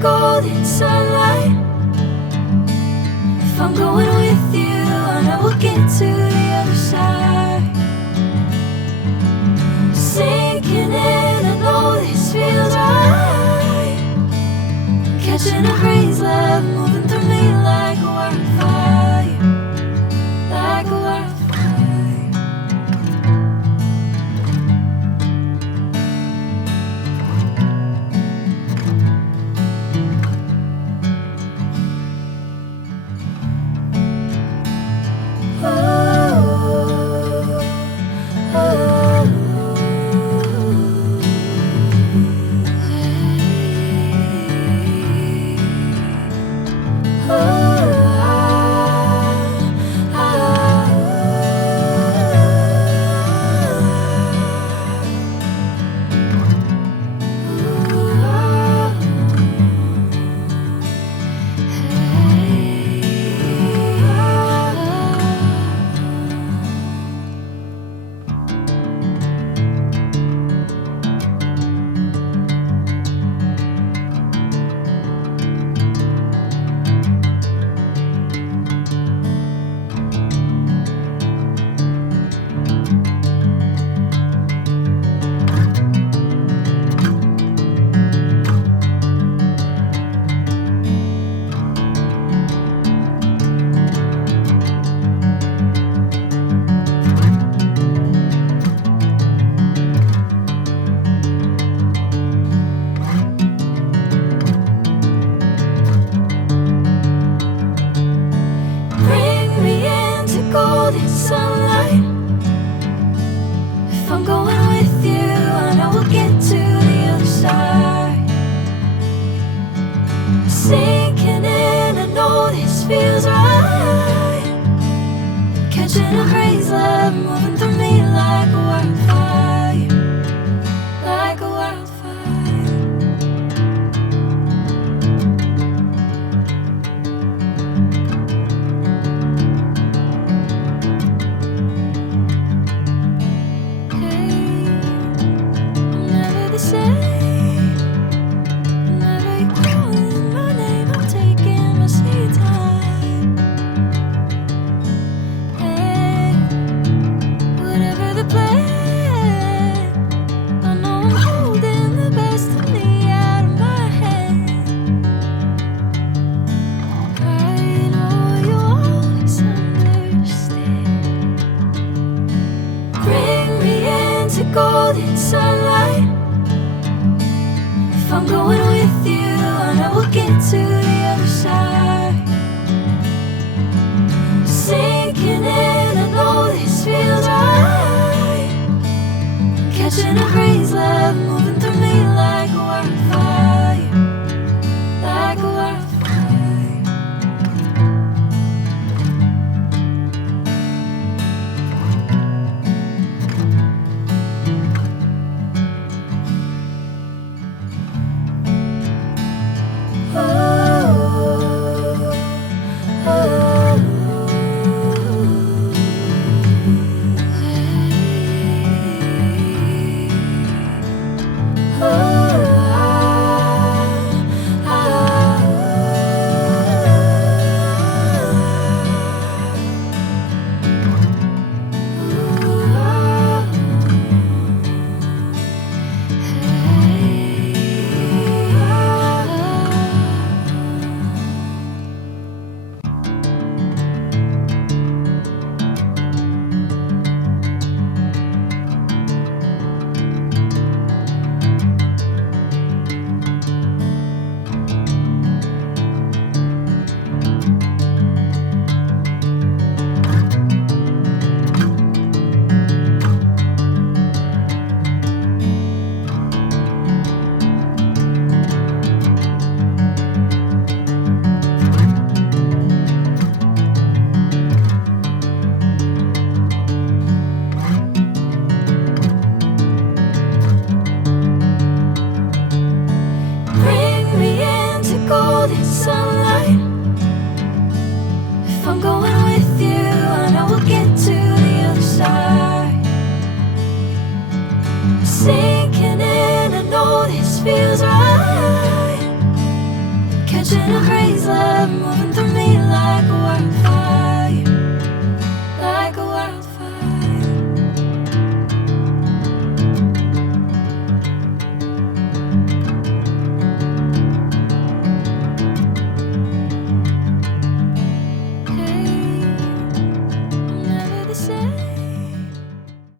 golden sunlight. If I'm going with you, I know we'll get to the other side. Sinking in, I know this feels right. Catching a breeze, love moving through me like a wildfire, like a wildfire. Sinking in, I know this feels right. Catching a breeze, love moving through me like a wildfire, like a wildfire. Hey, I'm never the same. Golden sunlight. If I'm going with you, I know we'll get to the other side. Sinking in, I know this feels right. Catching a breeze, love moving through me like a wildfire, like a wildfire. Sinking in, I know this feels right. Catching a breeze, love moving through me like a wildfire.